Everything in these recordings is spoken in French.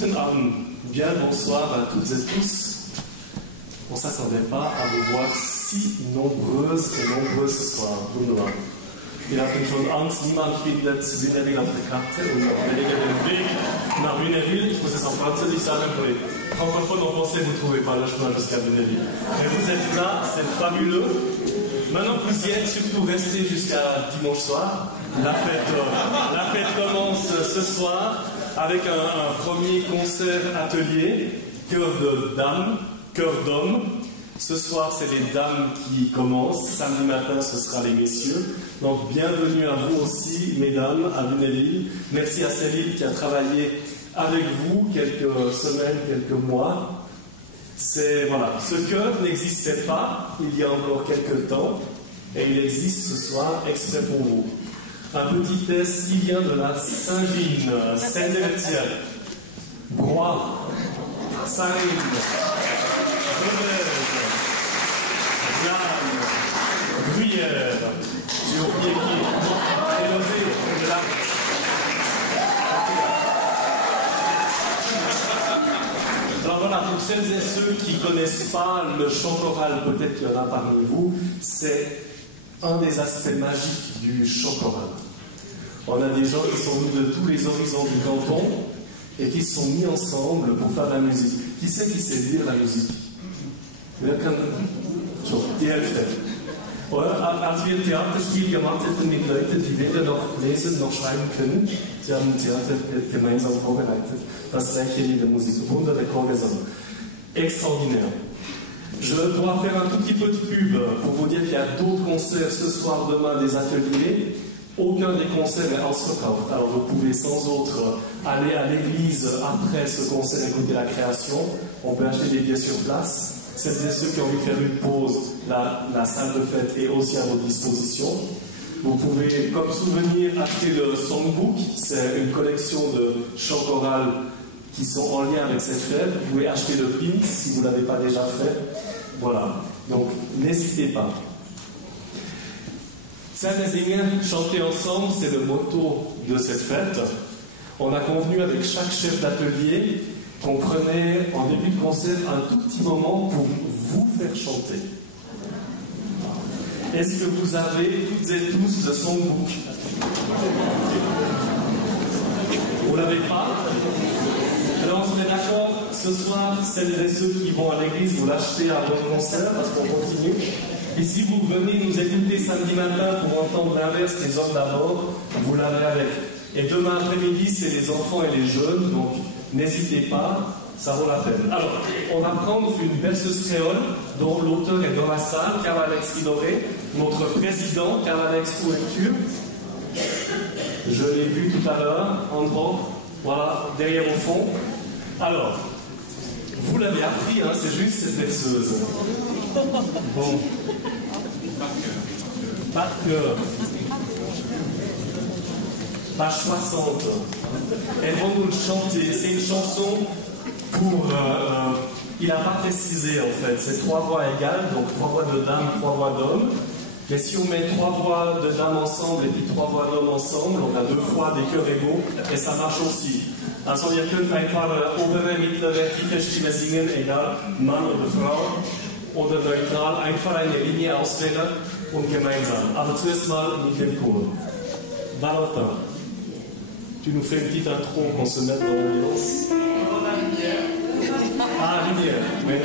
Guten Abend, bien bonsoir à toutes et tous. On ne s'attendait pas à vous voir si nombreuses et nombreux ce soir. Wunderbar. Wir hatten schon Angst, niemand findet Wünnewil auf der Karte und wenn ihr den Weg nach Wünnewil, ich muss es en französisch sagen, pour les francophones en français, vous ne trouvez pas le chemin jusqu'à Wünnewil. Mais vous êtes là, c'est fabuleux. Maintenant que vous y êtes, surtout restez jusqu'à dimanche soir. La fête commence ce soir avec un premier concert atelier, chœur de dames, chœur d'hommes. Ce soir, c'est les dames qui commencent. Samedi matin, ce sera les messieurs. Donc, bienvenue à vous aussi, mesdames, à Wünnewil. Merci à Céline qui a travaillé avec vous quelques semaines, quelques mois. Voilà, ce chœur n'existait pas il y a encore quelques temps et il existe ce soir exprès pour vous. Un petit test qui vient de la Saint-Gine, Saint-Étienne, Broye, Saint-Gine, Glane, Gruyère, j'ai oublié qui, Élosé, de là. Alors voilà, pour celles et ceux qui ne connaissent pas le chant choral, peut-être qu'il y en a parmi vous, c'est un des aspects magiques du chant choral. On a des gens qui sont venus de tous les horizons du canton et qui se sont mis ensemble pour faire de la musique. Qui sait lire la musique? Die Hälfte. Als wir ein Theaterspiel gemacht hätten mit Leuten, die weder noch lesen noch schreiben können, sie haben ein Theater gemeinsam vorbereitet. Das gleiche in der Musik. Wunder der Chorgesang. Extraordinaire. Je dois faire un tout petit peu de pub pour vous dire qu'il y a d'autres concerts ce soir, demain, des ateliers. Aucun des concerts est ausverkauft. Alors vous pouvez sans autre aller à l'église après ce concert écouter la création. On peut acheter des billets sur place. Celles et ceux qui ont envie de faire une pause, la salle de fête est aussi à votre disposition. Vous pouvez, comme souvenir, acheter le songbook. C'est une collection de chants chorales qui sont en lien avec cette fête. Vous pouvez acheter le pin si vous ne l'avez pas déjà fait. Voilà. Donc, n'hésitez pas. Saint-Mézingen, chanter ensemble, c'est le motto de cette fête. On a convenu avec chaque chef d'atelier qu'on prenait en début de concert un tout petit moment pour vous faire chanter. Est-ce que vous avez toutes et tous le songbook? Vous ne l'avez pas? Alors on se met d'accord, ce soir, celles et ceux qui vont à l'église, vous l'achetez avant le concert parce qu'on continue. Et si vous venez nous écouter samedi matin pour entendre l'inverse, les hommes d'abord, vous l'avez avec. Et demain après-midi, c'est les enfants et les jeunes, donc n'hésitez pas, ça vaut la peine. Alors, on va prendre une berceuse créole dont l'auteur est dans la salle, Carl-Alex Idoré, notre président, Carl-Alex Ouverture. Je l'ai vu tout à l'heure, en gros, voilà, derrière au fond. Alors, vous l'avez appris, hein, c'est juste cette berceuse. Bon. Par cœur. Page 60. Elles vont nous le chanter. C'est une chanson pour... il n'a pas précisé en fait. C'est 3 voix égales, donc 3 voix de dames, 3 voix d'hommes. Mais si on met 3 voix de dames ensemble et puis 3 voix d'hommes ensemble, on a 2 fois des chœurs égaux et ça marche aussi. Also ihr könnt einfach obere, mittlere, tiefe Stimme singen, egal Mann oder Frau oder neutral, einfach eine Linie auswählen und gemeinsam. Aber zuerst mal mit dem Chor. Valentin, tu nous fais une petite intro qu'on se mette dans l'ambiance. Ah, lumière, mais...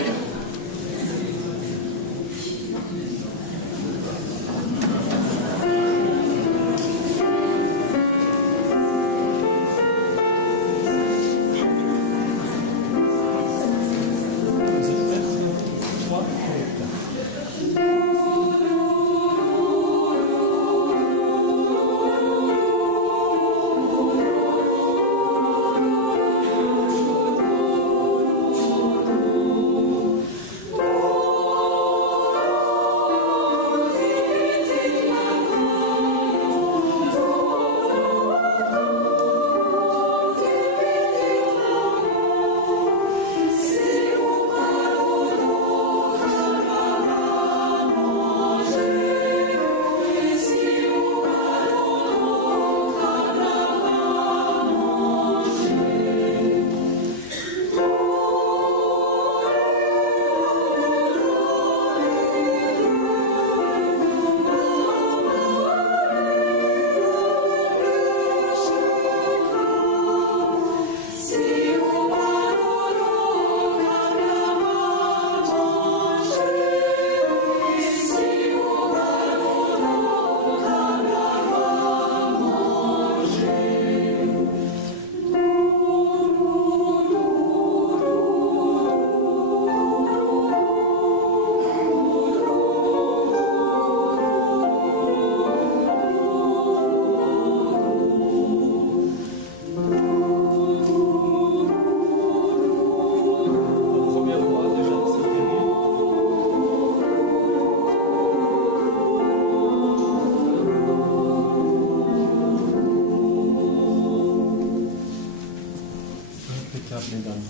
impeccable, mesdames.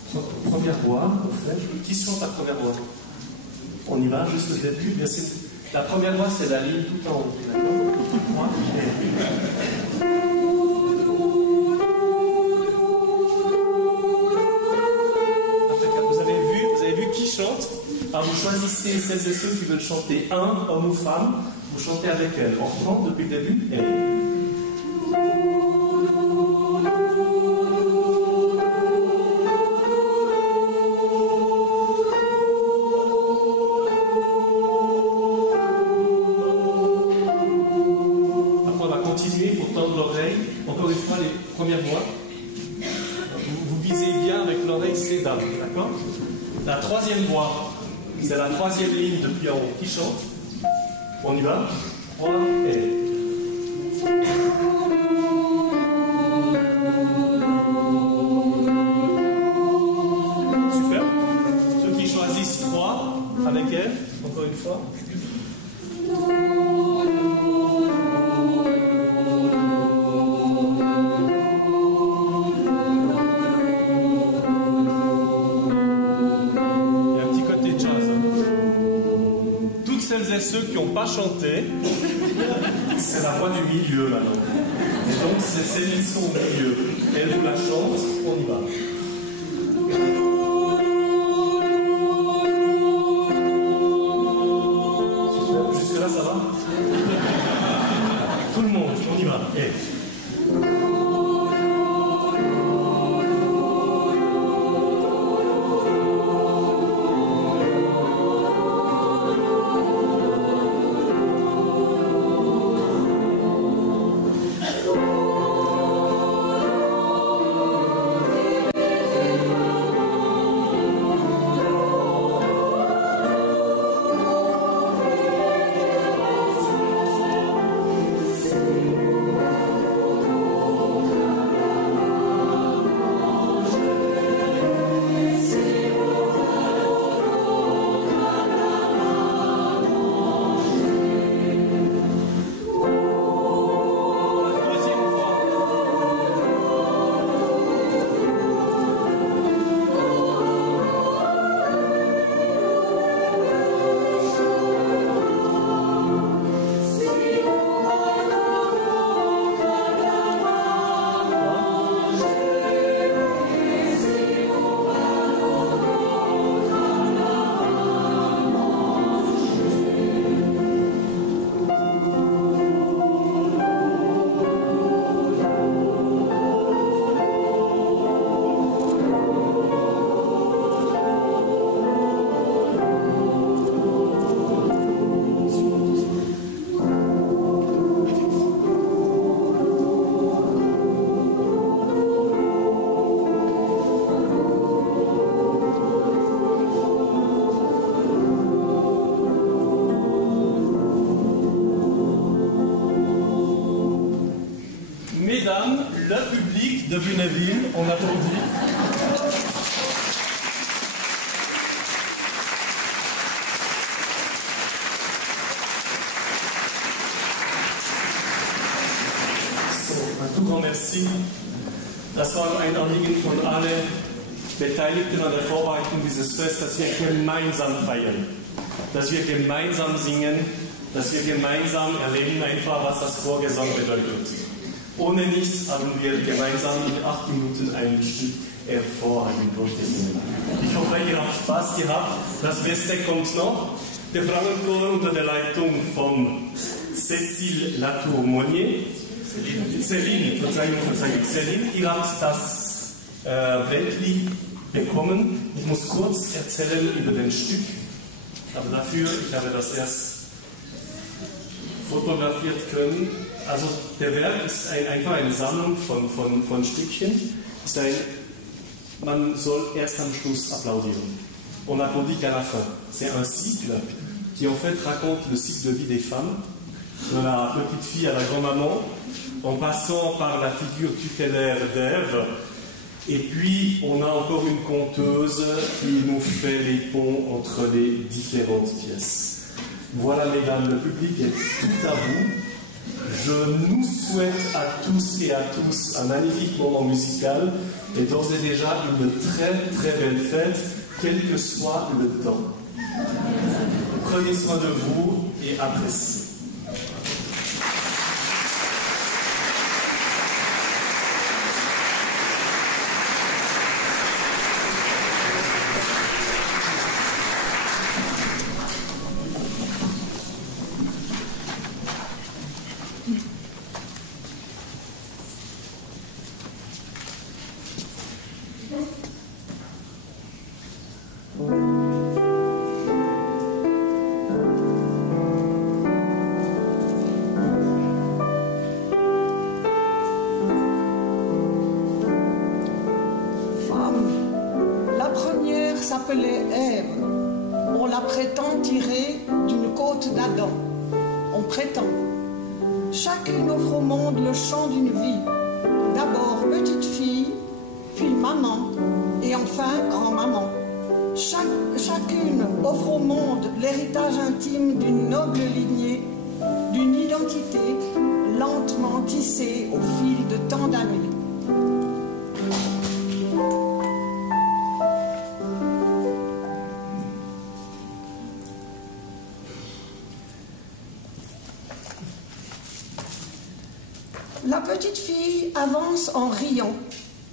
Première voix, en fait. Qui chante la première voix? On y va, juste le début. La première voix, c'est la ligne tout en haut. D'accord? Vous avez vu qui chante? Alors vous choisissez celles et ceux qui veulent chanter un, homme ou femme. Vous chantez avec elle. On reprend depuis le début. Encore une fois, les premières voix. Vous visez bien avec l'oreille ces dames, d'accord? La troisième voix, c'est la troisième ligne depuis en haut. Qui chante? On y va? 3 et... Super. Ceux qui choisissent 3 avec elle, encore une fois. Ceux qui n'ont pas chanté, c'est la voix du milieu maintenant. Et donc c'est celles qui sont au milieu. Elle vous la chante, on y va. Super, jusque là ça va? Tout le monde, on y va. Et... Mesdames, le public de Lunéville, on applaudit. Ein tout grand merci. Das war ein Anliegen von allen Beteiligten an der Vorbereitung dieses Festes, dass wir gemeinsam feiern, dass wir gemeinsam singen, dass wir gemeinsam erleben einfach, was das Chorgesang bedeutet. Ohne nichts haben wir gemeinsam in 8 Minuten ein Stück hervorragend durchgesungen. Ich hoffe, ihr habt Spaß gehabt. Das Beste kommt noch. Der Frauenchor unter der Leitung von Cécile Latour-Monnier. Céline, ihr habt das Weltlied bekommen. Ich muss kurz erzählen über den Stück, aber dafür, ich habe das erst fotografiert können. Also der Werk ist einfach eine Sammlung von Stückchen. Man soll erst am Schluss applaudieren. On applaudit qu'à la fin. C'est un cycle qui en fait raconte le cycle de vie des femmes, de la petite fille à la grand-maman, en passant par la figure tutélaire d'Ève. Et puis on a encore une conteuse qui nous fait les ponts entre les différentes pièces. Voilà mesdames, le public est tout à vous. Je nous souhaite à tous et à tous un magnifique moment musical est d'ores et déjà une très très belle fête, quel que soit le temps. Prenez soin de vous et appréciez. S'appelait Ève. On la prétend tirée d'une côte d'Adam. On prétend. Chacune offre au monde le chant d'une vie. D'abord petite fille, puis maman, et enfin grand-maman. Chacune offre au monde l'héritage intime d'une noble lignée, d'une identité lentement tissée au fil de tant d'années. La petite fille avance en riant,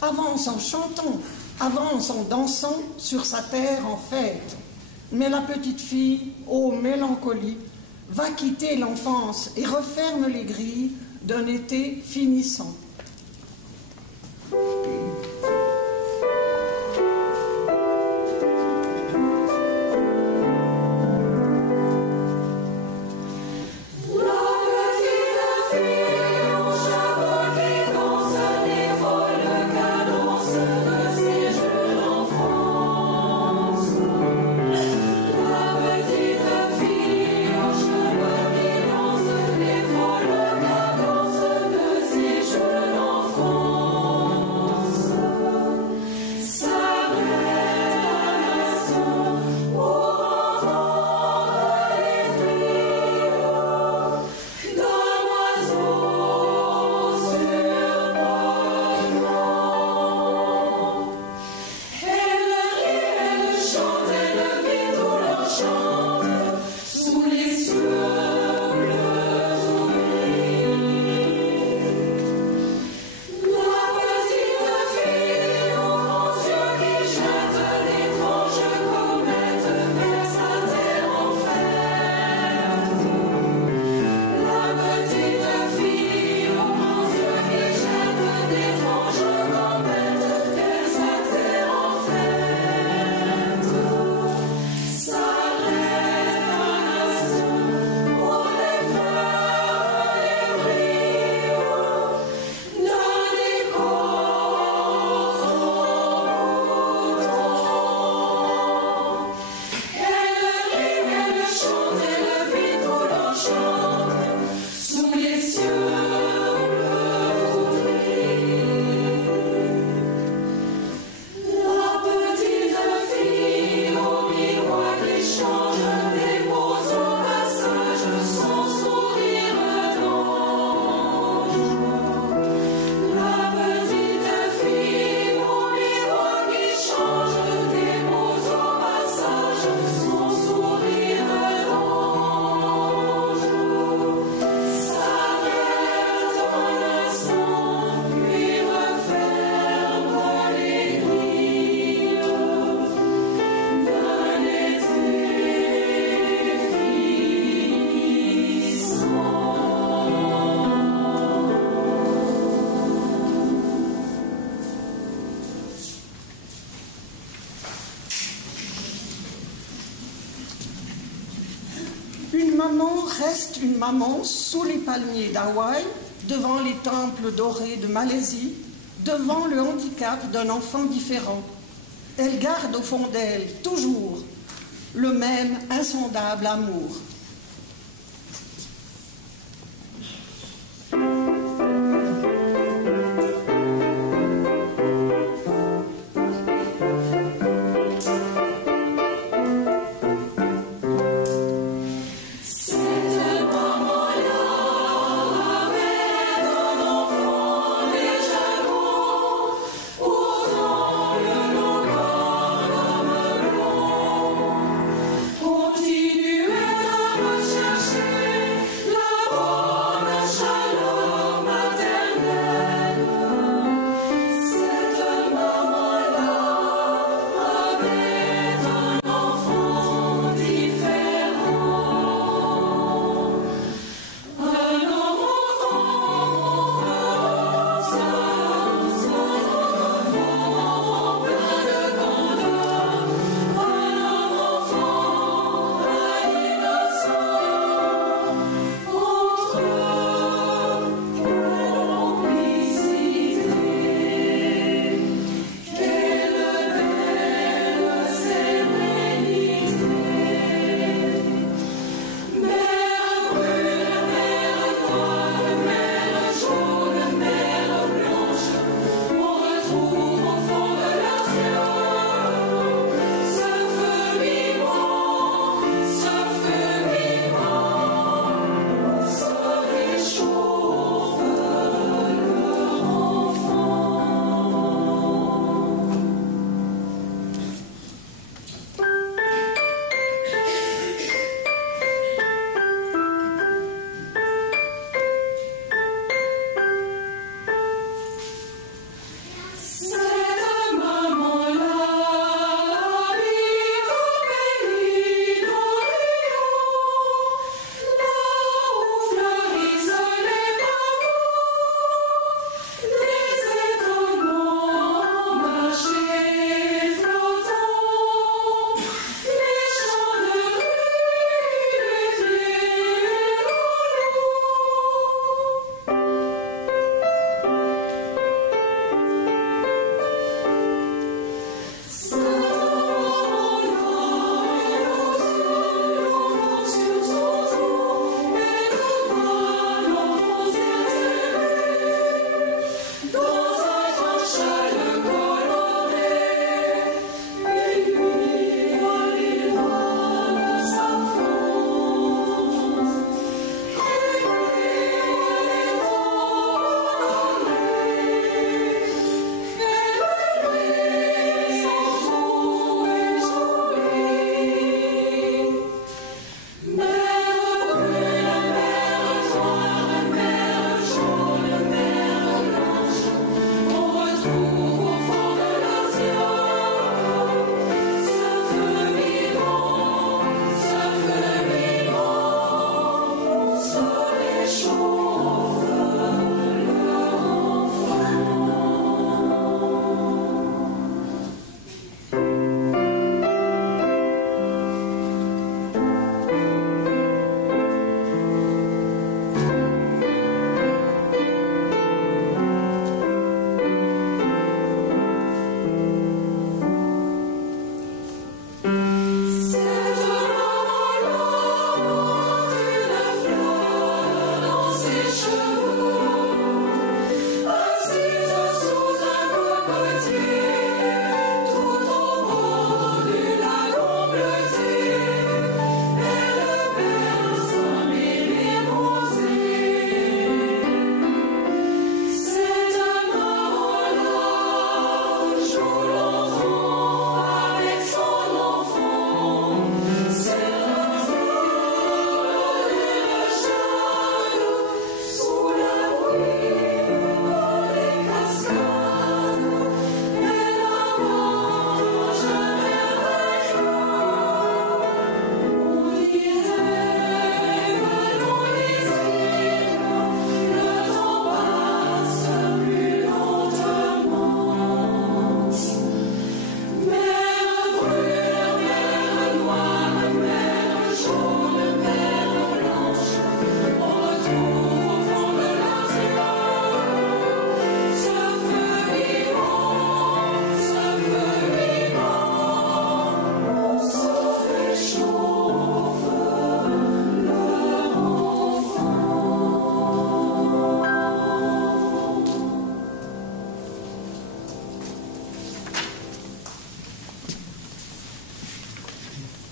avance en chantant, avance en dansant sur sa terre en fête. Mais la petite fille, ô mélancolie, va quitter l'enfance et referme les grilles d'un été finissant. Une maman reste une maman sous les palmiers d'Hawaï, devant les temples dorés de Malaisie, devant le handicap d'un enfant différent. Elle garde au fond d'elle toujours le même insondable amour. Pour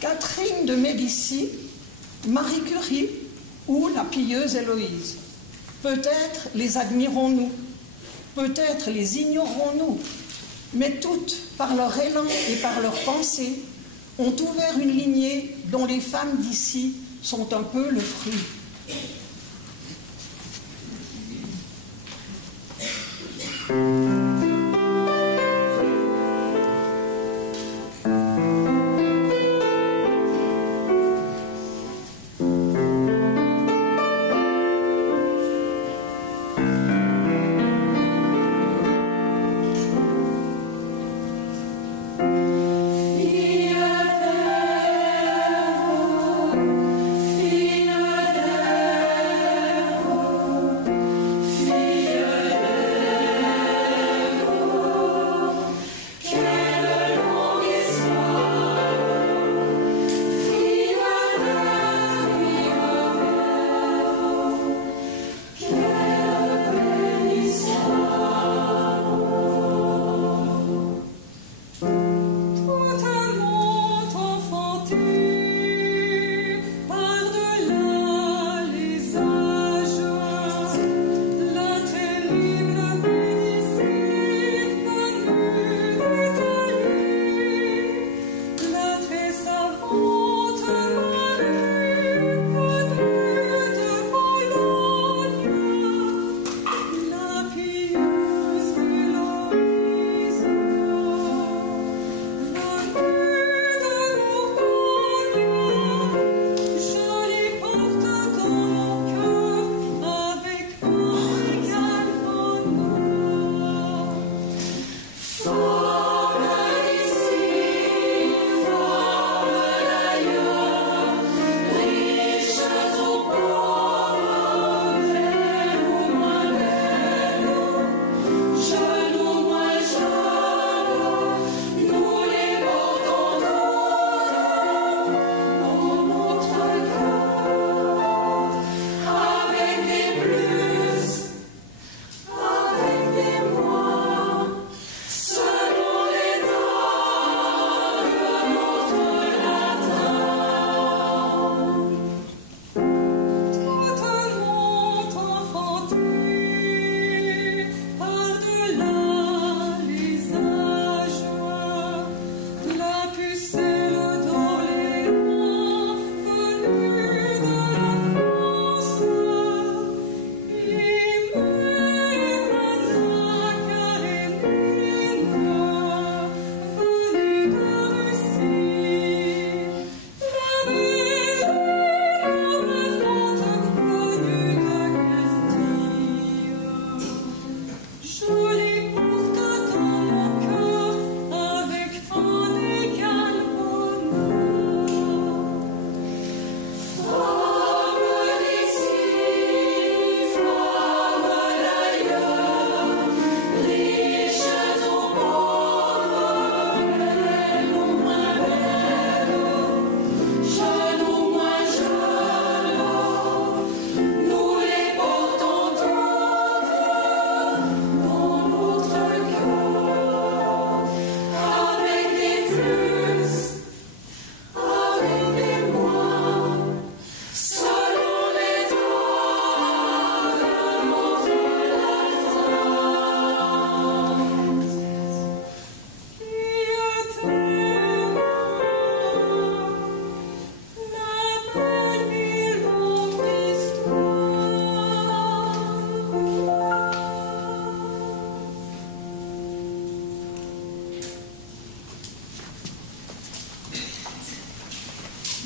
Catherine de Médicis, Marie Curie ou la pieuse Héloïse. Peut-être les admirons-nous, peut-être les ignorons-nous, mais toutes, par leur élan et par leur pensée, ont ouvert une lignée dont les femmes d'ici sont un peu le fruit.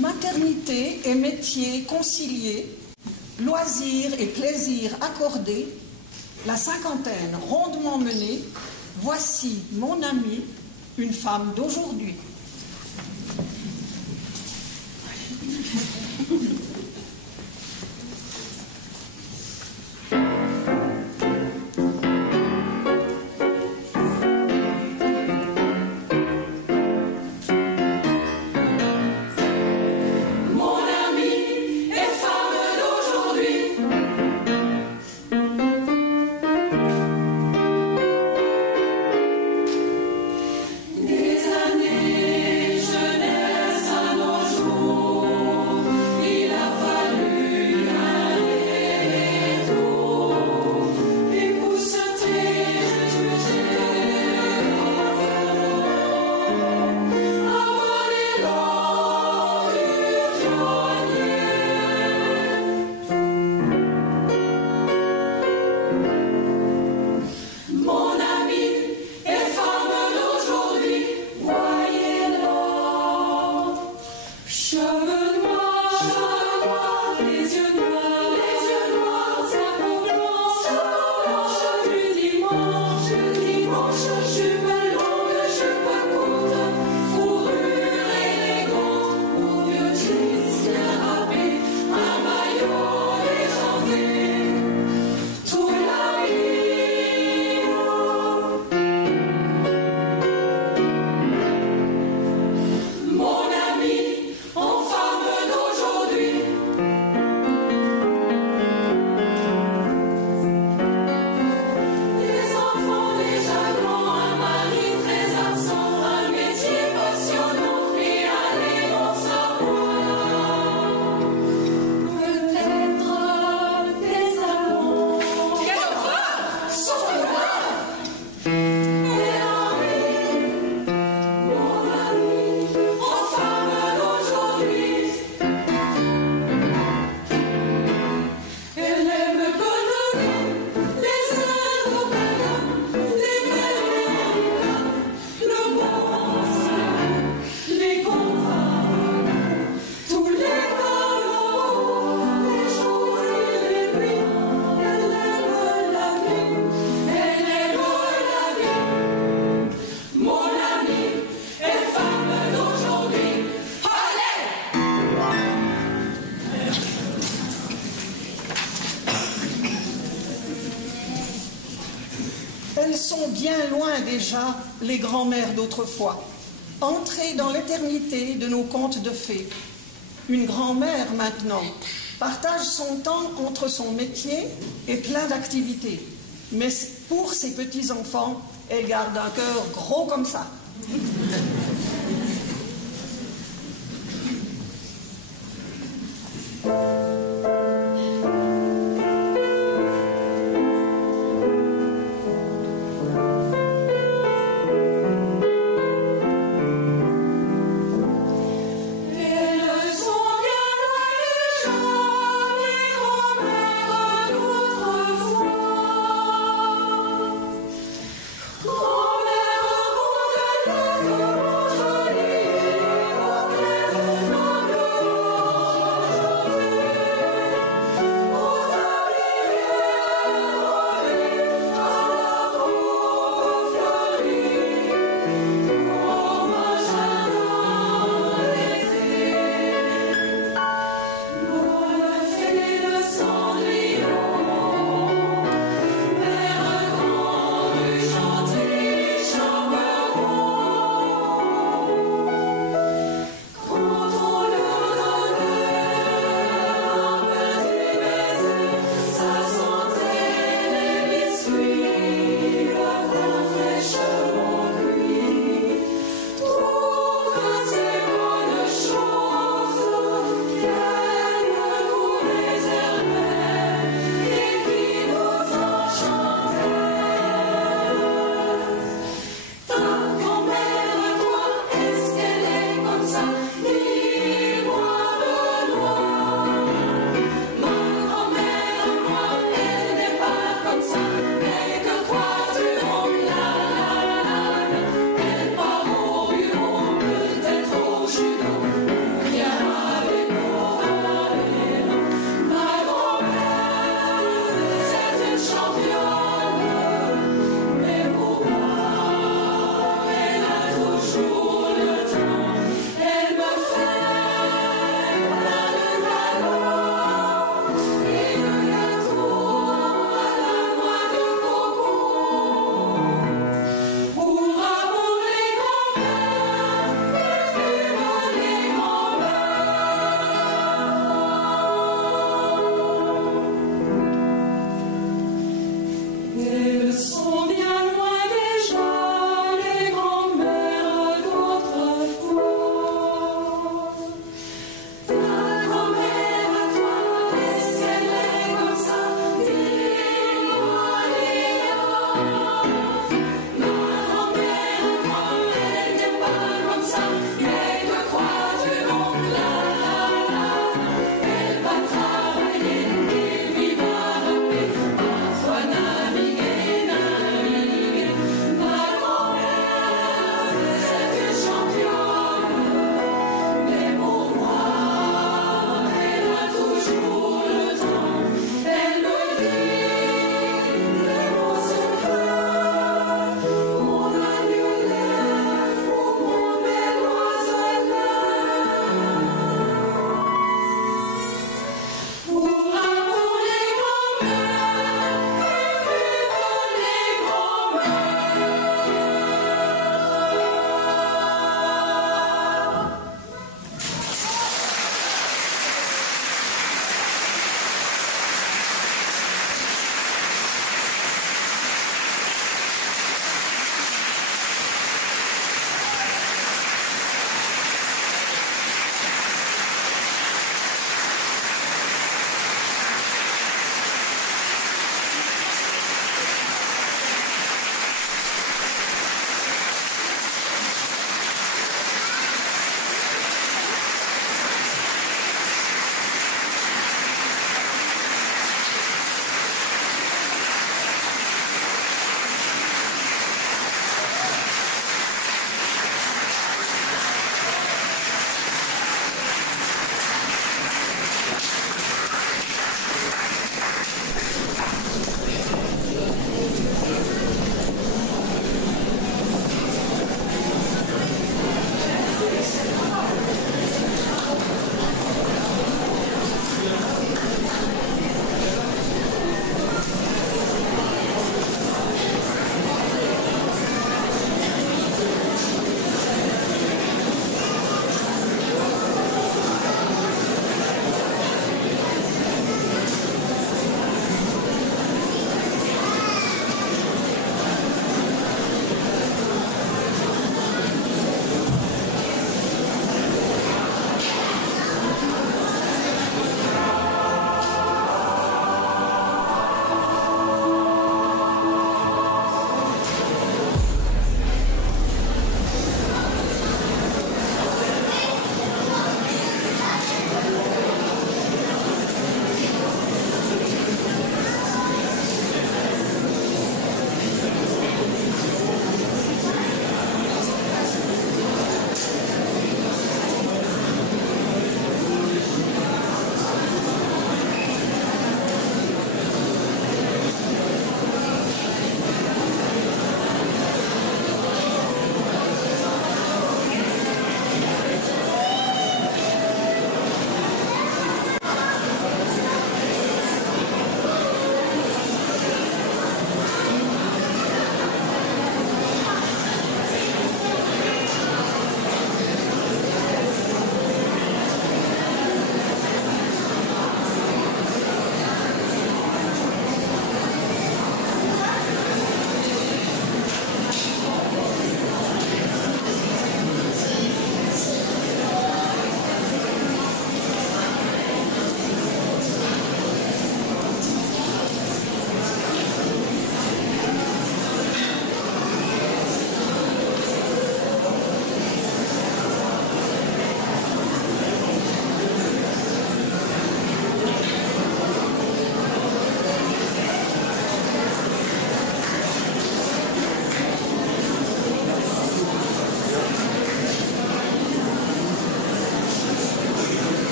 Maternité et métier conciliés, loisirs et plaisirs accordés, la cinquantaine rondement menée, voici mon amie, une femme d'aujourd'hui. Des années jeunesse à nos bien loin déjà les grands-mères d'autrefois, entrées dans l'éternité de nos contes de fées. Une grand-mère maintenant partage son temps entre son métier et plein d'activités. Mais pour ses petits-enfants, elle garde un cœur gros comme ça. Oh,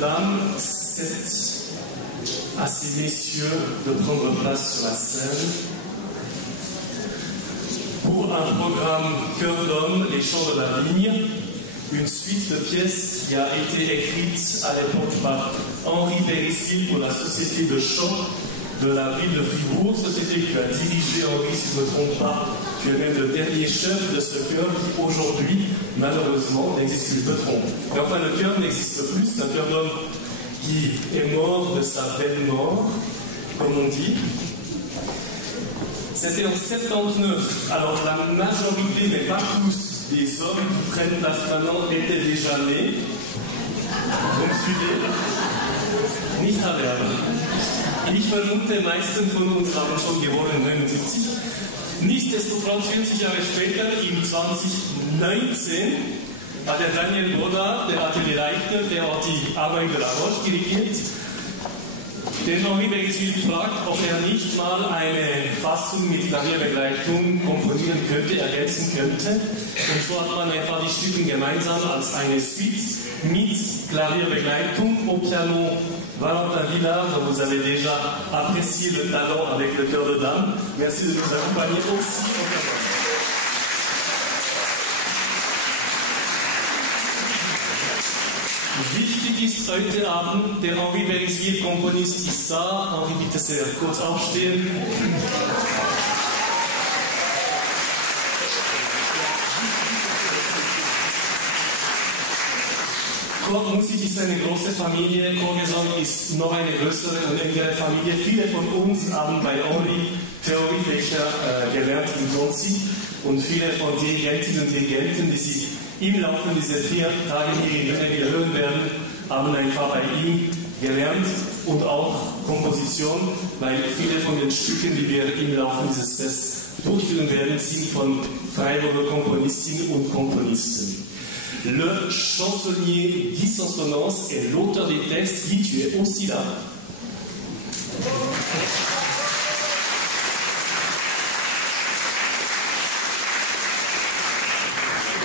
Dame cède à ces messieurs de prendre place sur la scène pour un programme Cœur d'homme, les chants de la vigne, une suite de pièces qui a été écrite à l'époque par Henri Périsville pour la société de chant de la ville de Fribourg, société que a dirigé Henri, si je ne me trompe pas, qui est même le dernier chef de ce chœur qui aujourd'hui, malheureusement, n'existe plus, je me trompe. Mais enfin, le chœur n'existe plus, c'est un chœur d'homme qui est mort de sa belle mort, comme on dit. C'était en 79. Alors la majorité, mais pas tous, des hommes qui prennent place maintenant étaient déjà nés. Donc suivez. Nicht erwerben. Ich vermute, meisten von uns haben schon gewonnen 79. Nichtsdestotrotz 40 Jahre später, im 2019, hat der Daniel Boda, der Atelierleiter, der hat die Arbeit der Roche dirigiert, den Henri Périsville fragt, ob er nicht mal eine Fassung mit Klavierbegleitung komponieren könnte, ergänzen könnte. Und so hat man einfach die Stücke gemeinsam als eine Suite mit Klavierbegleitung au piano. Valentin Villard, dont vous avez déjà apprécié le talent avec le Cœur de Dame. Merci de nous accompagner aussi au piano. Wichtig ist heute Abend, der Henri Périsville Komponist ist da. Henri, bitte sehr kurz aufstehen. Chormusik ist eine große Familie, Chorgesang ist noch eine größere und engere Familie. Viele von uns haben bei Henri Theoriefächer gelernt im Prinzip und viele von Dirigentinnen und Dirigenten, die Sie im Laufe dieser 4 Tage hier wieder hören werden, haben einfach bei ihm gelernt und auch Komposition, weil viele von den Stücken, die wir im Laufe dieses Fests durchführen werden, sind von Freiburger Komponistinnen und Komponisten. Le chansonnier Guy Sansonance est l'auteur des textes. Guy, tu es aussi là.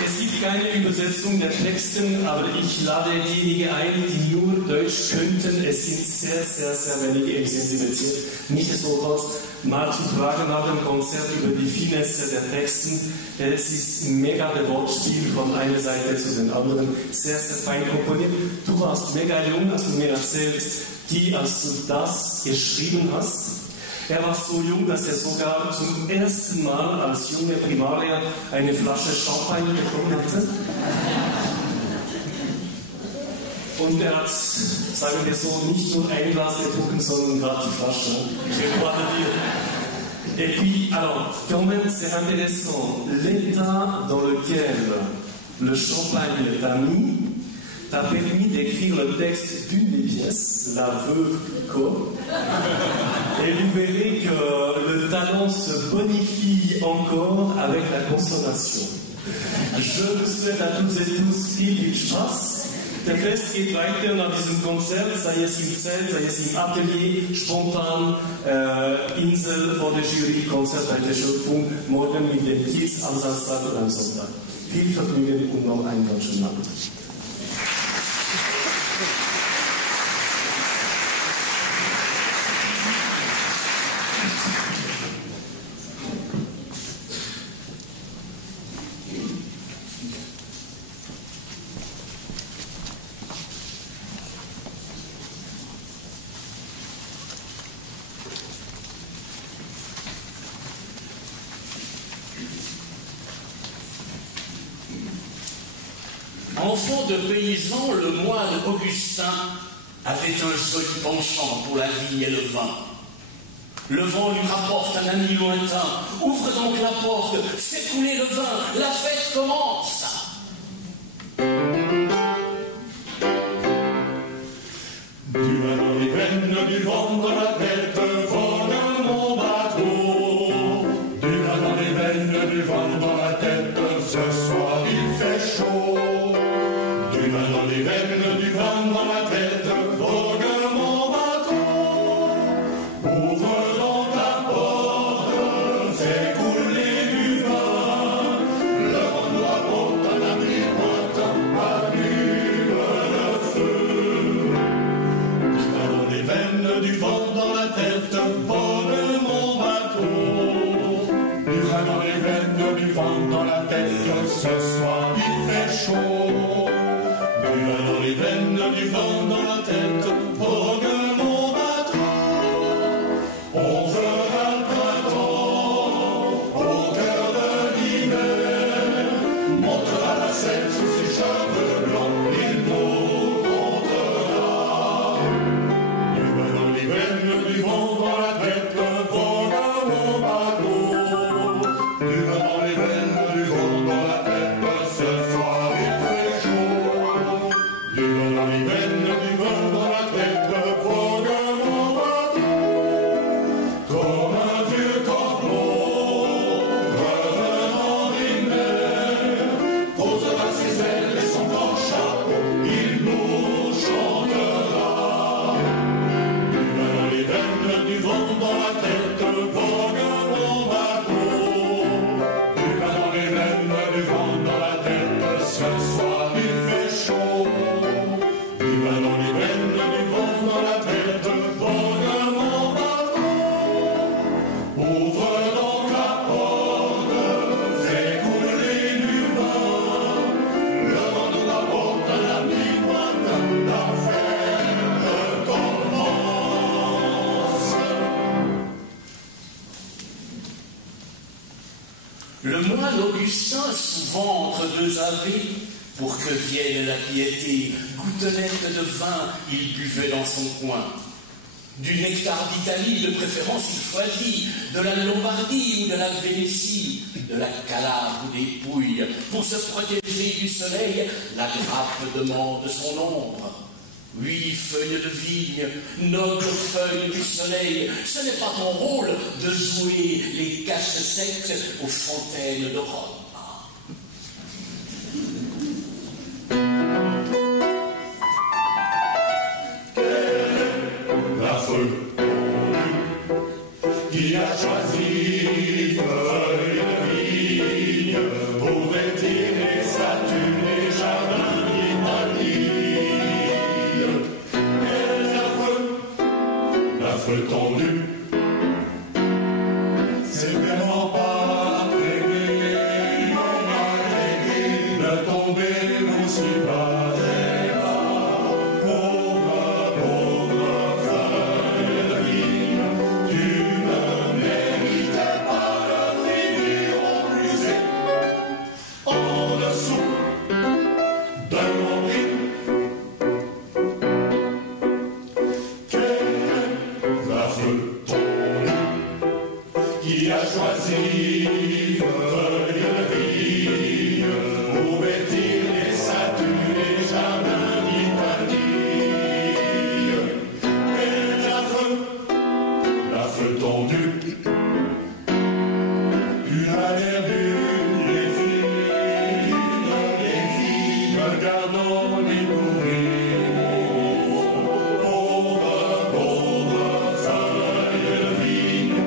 Es gibt keine Übersetzung der Texten, aber ich lade diejenigen ein, die nur Deutsch könnten. Es sind sehr, sehr, sehr wenige im Sensibilität. Nichtsdestotrotz mal zu fragen nach dem Konzert über die Finesse der Texten. Es ist mega der Wortspiel von einer Seite zu den anderen. Sehr, sehr fein komponiert. Du warst mega jung, hast du mir erzählt, Guy, als du das geschrieben hast. Er war so jung, dass er sogar zum ersten Mal als junger Primarier eine Flasche Champagner bekommen hatte. Und er hat, sagen wir so, nicht nur ein Glas getrunken, sondern gerade die Flasche. Et puis, alors, quand même, c'est intéressant, l'état dans lequel le champagne t'a mis t'a permis d'écrire le texte d'une des pièces, La Veuve Clicquot. Et vous verrez que le talent se bonifie encore avec la consommation. Je vous souhaite à toutes et tous viel Spaß. Der Fest geht weiter nach diesem Konzert, sei es im Zelt, sei es im Atelier, spontan, Insel vor der Jury, Konzert bei der Schöpfung, morgen mit den Kids am Samstag oder am Sonntag. Viel Vergnügen und noch einen ganz schönen Abend. Enfant de paysan, le moine Augustin avait un joli penchant pour la vigne et le vin. Le vent lui rapporte un ami lointain. Ouvre donc la porte, fais couler le vin, la fête commence. Du vin dans les veines, du vent dans la tête, vole mon bateau. Du vin dans les veines, du vent dans la tête, ce soir il fait chaud. Du vin dans les veines, du vent dans la tête, vogue mon bateau. Ouvre donc la porte, fais couler du vin. Le vent nous rapporte un abri lointain, allume le feu. du vent dans la tête, vole mon bateau. Du vin dans les veines, du vent dans la tête, ce soir il fait chaud. Du vin dans les veines, du vent dans la tête, vole mon bateau. On fera le printemps au cœur de l'hiver, montera la Seine sous ses cheveux blancs, il nous contera. Du vin dans les veines, du vent dans la tête, vole mon bateau. Du vin dans les veines, du vent dans la tête, ce soir il fait chaud. Du vin dans les veines, du vent dans la tête, vole mon bateau. Comme un vieux corbeau revenant des mers, posera ses ailes et son grand chapeau, il nous chantera. Du vin dans les veines, du vent dans la tête, vogue mon bateau. Du vin dans les veines, du vent dans la tête, ce soir il fait chaud. Du vin dans les veines, du vent dans la tête, vogue mon bateau. Ouvre donc la porte, fais couler du vin. Le vent nous apporte un ami lointain d'affaires commence. Le moine Augustin, souvent entre deux âvrées, pour que vienne la piété, gouttelette de vin, il buvait dans son coin. Du nectar d'Italie, de préférence, il choisit, de la Lombardie ou de la Vénétie, de la Calabre ou des Pouilles. Pour se protéger du soleil, la grappe demande son ombre. 8 feuilles de vigne, nobles feuilles du soleil, ce n'est pas ton rôle de jouer les cache-secs aux fontaines de Rome. La feuille qui a choisi feuille de vigne pour vêtir les statues des jardins d'Italie. Et la feuille tondue, c'est vraiment pas très gai, le tomber nous suit pas. Choisi feuille de vigne pour vêtir les statues des jardins d'Italie. Et la feuille tondue, une alléluia, les filles, regardons les courir. Pauvre feuille de vigne,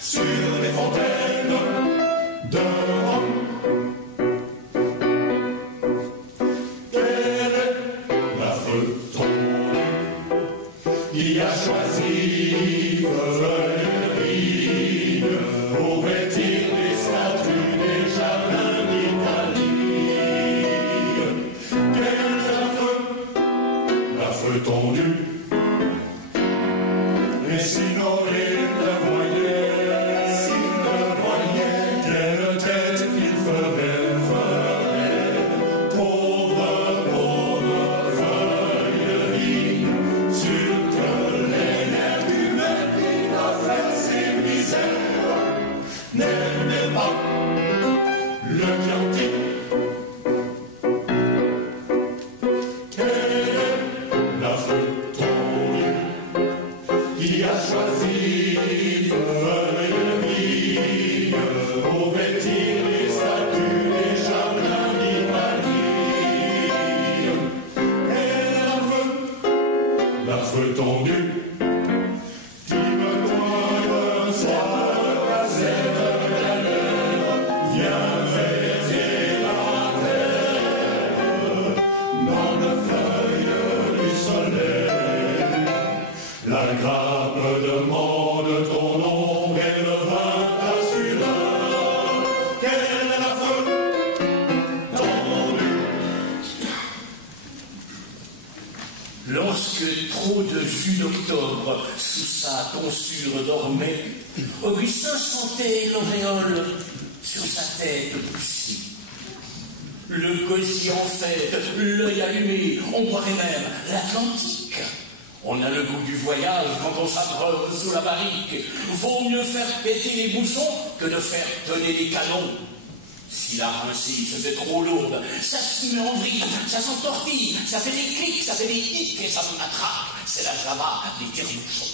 sur les fontaines de Rome. Quelle est la feuille tondue qui a choisi feuille de vigne pour vêtir les statues des jardins d'Italie? Quelle est la feuille tondue? Et sinon le voyait, quelle tête il ferait, pauvre feuille de vigne, sur que les nerfs humains qui doivent faire ses misères, n'aimez pas le cantique. Quelle est la feuille tondue qui a choisi feuille de vigne pour vêtir les statues des jardins d'Italie? Et la feuille tondue qui me doit un soir de gazette de la mer vient verser la terre. La grappe demande ton nom et le vin t'assure qu'elle est la feu tendue. Lorsque trop de jus d'octobre sous sa tonsure dormait, Augustin sentait l'auréole sur sa tête poussée. Le cosy en fête, l'œil allumé, on boirait même l'Atlantique. On a le goût du voyage quand on s'abreuve sous la barrique. Vaut mieux faire péter les bouchons que de faire tonner les canons. Si la rincée se fait trop lourde, ça se met en vrille, ça s'entortille, ça fait des clics, ça fait des hics et ça me matraque. C'est la java des tire-bouchons.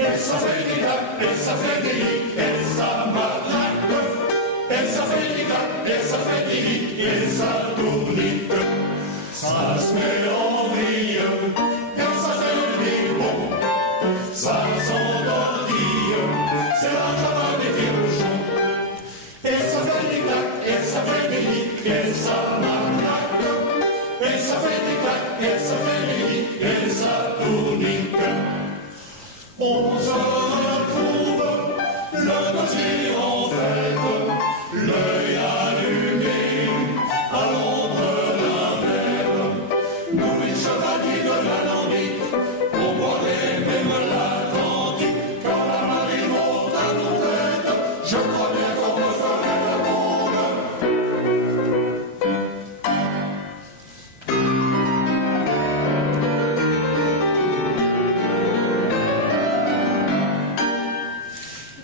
Et ça fait des gars, et ça fait des lits, et ça matraque. Et ça fait des gars, et ça fait des lits, et ça tournique. Ça se met en vrille, et ça fait des bons. Ça s'endortille, c'est la java des tire-bouchons. Et ça fait des claques, et ça fait des lits, et ça matraque. Et ça fait des claques, et ça fait des lits, et ça tournique. On se retrouve, le dossier en fête, l'œil allumé, à l'ombre d'un verre. Nous les chevaliers de l'Atlantique, on boirait même l'Atlantique. Quand la marée monte à nos têtes, je crois bien qu'on me ferait le monde.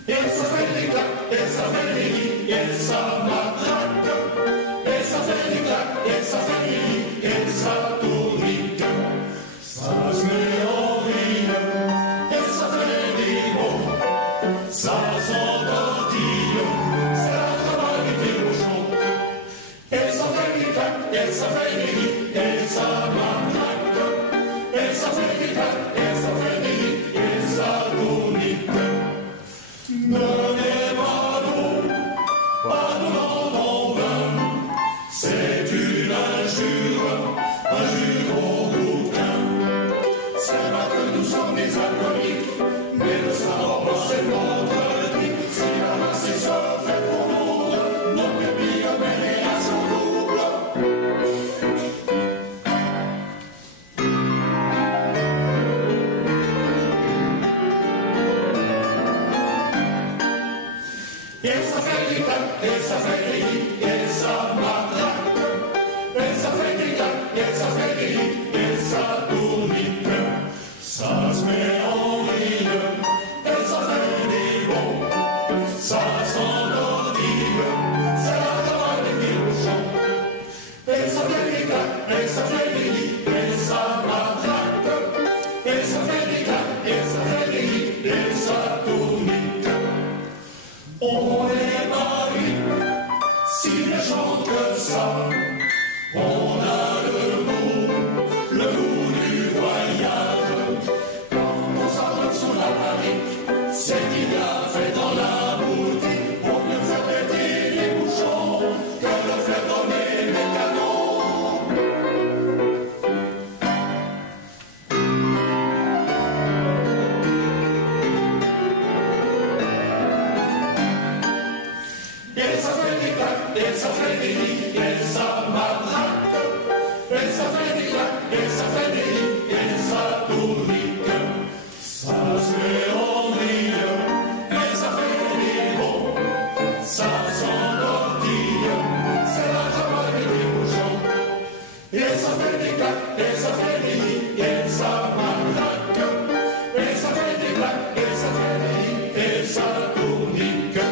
Et ça fait des claques, et ça fait des lits, et ça matraque. Et ça fait des claques, et ça fait des lits, et ça tournique. Ça se met en vrille, et ça fait des mots. Ça s'entortille, c'est la java des tire-bouchons. Et ça fait des claques, et ça fait des lits, et ça matraque. Et ça fait des claques, et ça fait des lits, et ça tournique. Donnez pas d'eau, pas de dans ton vin. C'est une injure au bouquin. C'est pas que nous sommes des alcooliques, mais le savoir c'est notre vie. Si la main c'est se fait pour nous, notre pépille mène à son double. Et ça fait des claques, et ça fait des lits, et ça matraque. Et ça fait des claques, et ça fait des lits, et ça tournique. Ça se met en vrille, et ça fait des bons. Ça s'endortille, c'est la java des tire-bouchons. Et ça fait des claques, et ça fait des lits, et ça matraque. Et ça fait des claques, et ça fait des lits, et ça tournique. On est mariés, si méchant que ça. On a le goût du voyage. Quand on s'arrête sur la barrique, c'est qu'il y a fait dans la boutique. Pour mieux faire péter les bouchons que de faire donner les canons. Et ça fait des claques, et ça fait des lits, et ça matraque. Et ça fait des claques, et ça fait des lits, et ça tournique. Ça se met en vrille, et ça fait des bons. Ça s'endortille, c'est la java des tire-bouchons. Et ça fait des claques, et ça fait des lits, et ça matraque. Et ça fait des claques, et ça fait des lits, et ça tournique.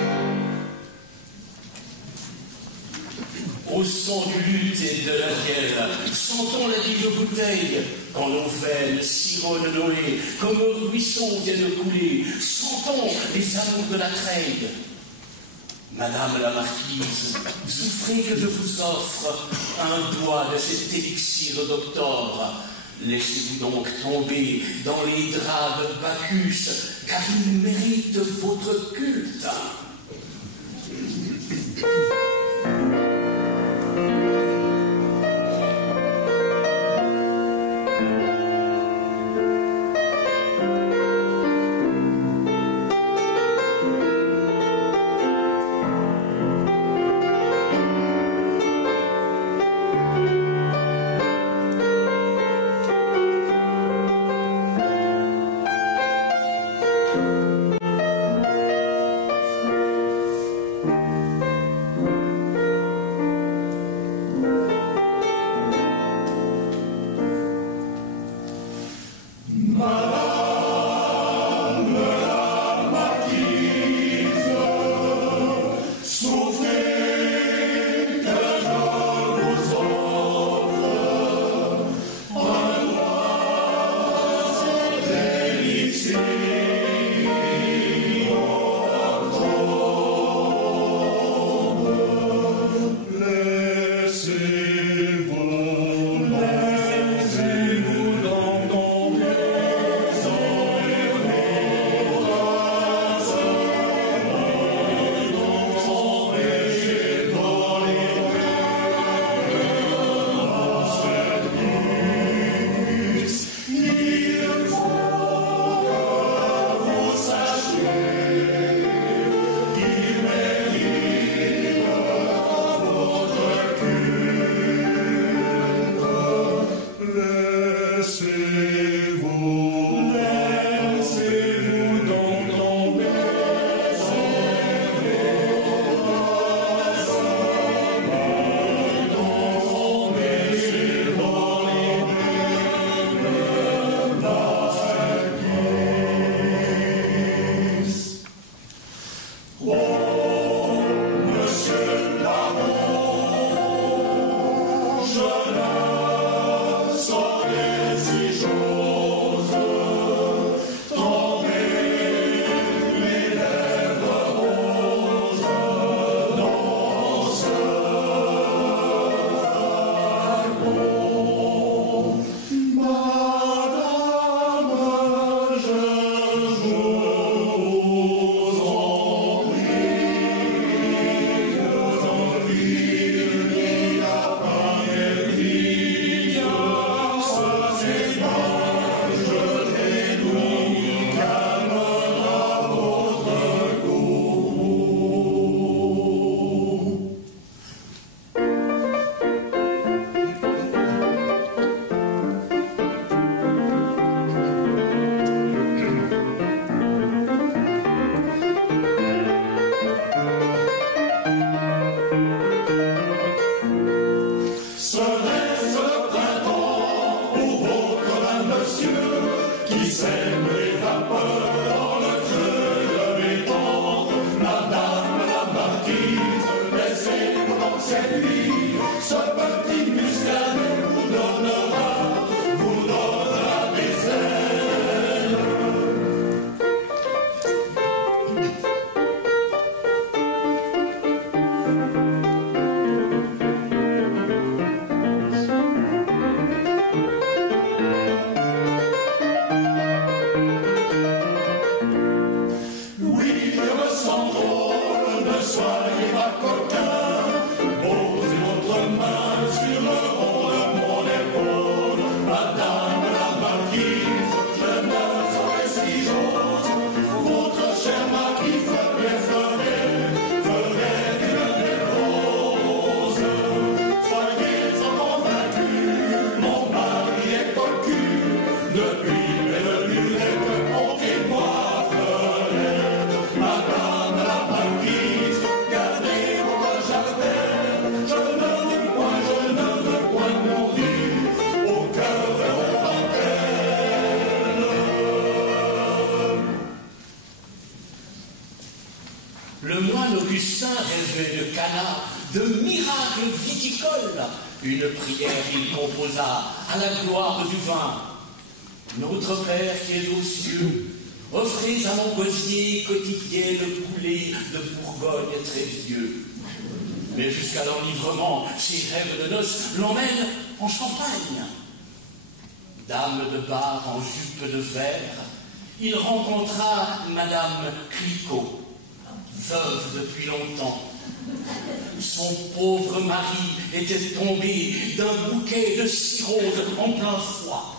Au son du luth et de la vielle, sentons la vive bouteille, quand nos veines sironnent Noé, comme un ruisseau vient de couler, sentons les amours de la treille. Madame la marquise, souffrez que je vous offre un doigt de cet élixir d'octobre. Laissez-vous donc tomber dans les draps de Bacchus, car il mérite votre culte. Le moine Augustin rêvait de Cana, de miracles viticoles. Une prière il composa à la gloire du vin. Notre Père qui es aux cieux, offrez à mon gosier quotidien le poulet de Bourgogne très vieux. Mais jusqu'à l'enivrement, ses rêves de noces l'emmènent en Champagne. Dame de bar en jupe de verre, il rencontra Madame Clicquot, veuve depuis longtemps. Son pauvre mari était tombé d'un bouquet de cirrhose en plein froid.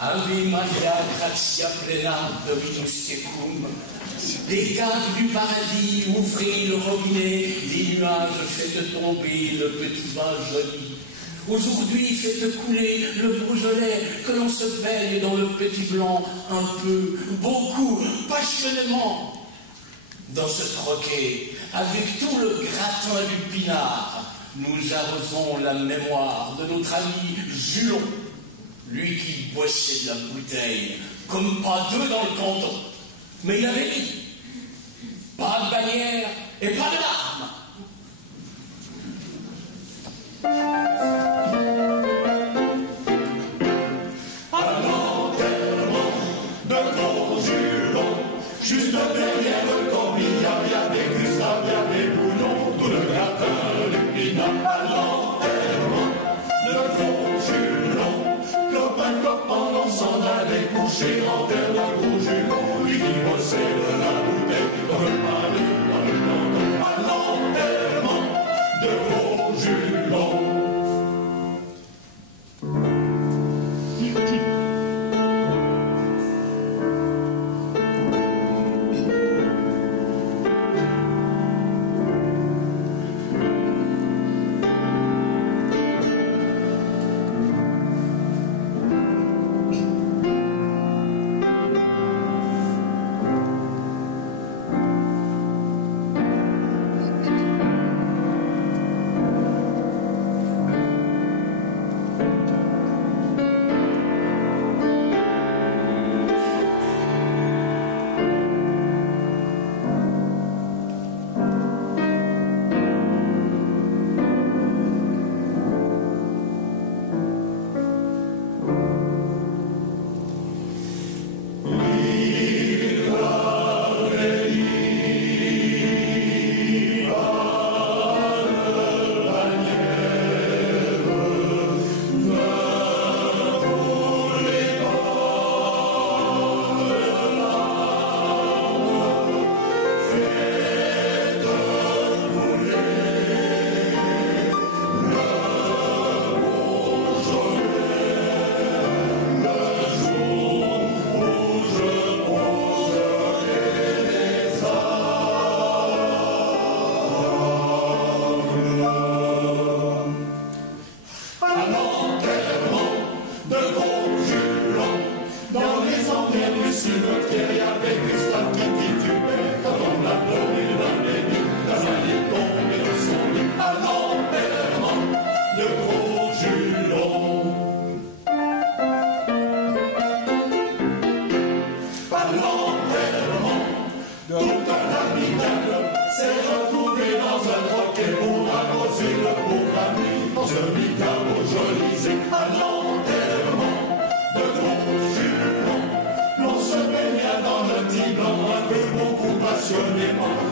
Ave Maria gratia plena Dominus tecum. Des caves du paradis, ouvrez le robinet, des nuages faites tomber le petit vin joli. Aujourd'hui faites couler le Beaujolais, que l'on se baigne dans le petit blanc un peu, beaucoup, passionnément. Dans ce troquet, avec tout le gratin du pinard, nous arrosons la mémoire de notre ami Julon, lui qui bossait de la bouteille, comme pas deux dans le canton. Mais il avait dit, pas de bannière et pas d'armes. À l'enterrement de gros Julon, juste derrière le corbillard, il y avait Gustave, il y avait Boulon, tout le gratin du pinard. À l'enterrement de gros Julon, copain, on s'en allait coucher en terre de gros Julon, lui qui bossait de la bouteille, comme un mari dans le canton. À l'enterrement de gros Julon.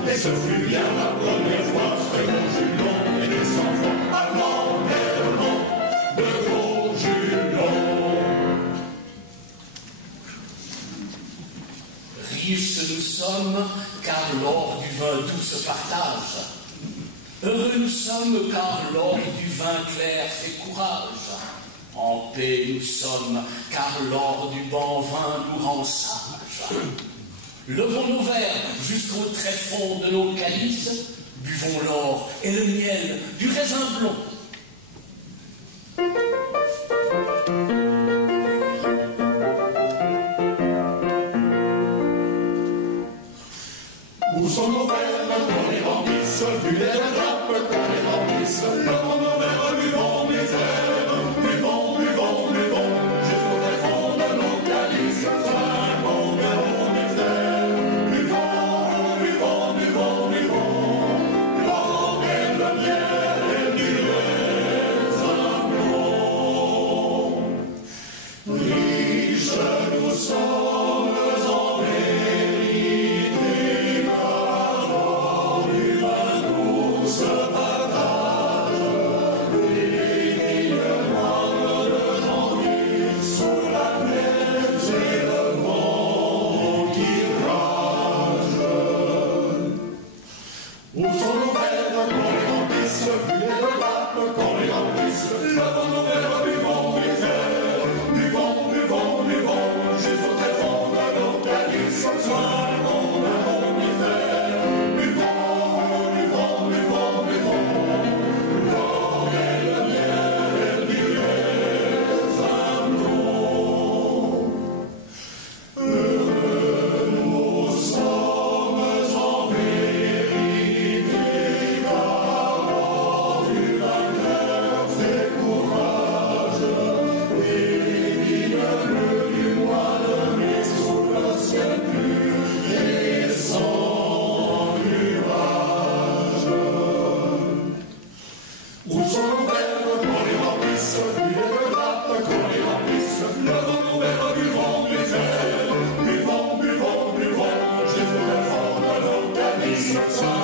Et ce fut bien la première fois que gros Julon et des enfants à l'enterrement de gros Julon. Riches nous sommes, car l'or du vin doux se partage. Heureux nous sommes, car l'or du vin clair fait courage. En paix nous sommes, car l'or du bon vin nous rend sages. Levons nos verres jusqu'au tréfonds de nos calices, buvons l'or et le miel du raisin blond. Où sont nos verres qu'on les remplisse, buvez la grappe qu'on les remplisse, levons nos verres, buvons mes frères, buvons, buvons, buvons, jusqu'au tréfonds de nos calices, buvons, buvons mes frères, buvons, buvons, buvons, buvons, l'or et le miel du raisin blond. Riches nous sommes en vérité, car l'or du vin nous remplisse,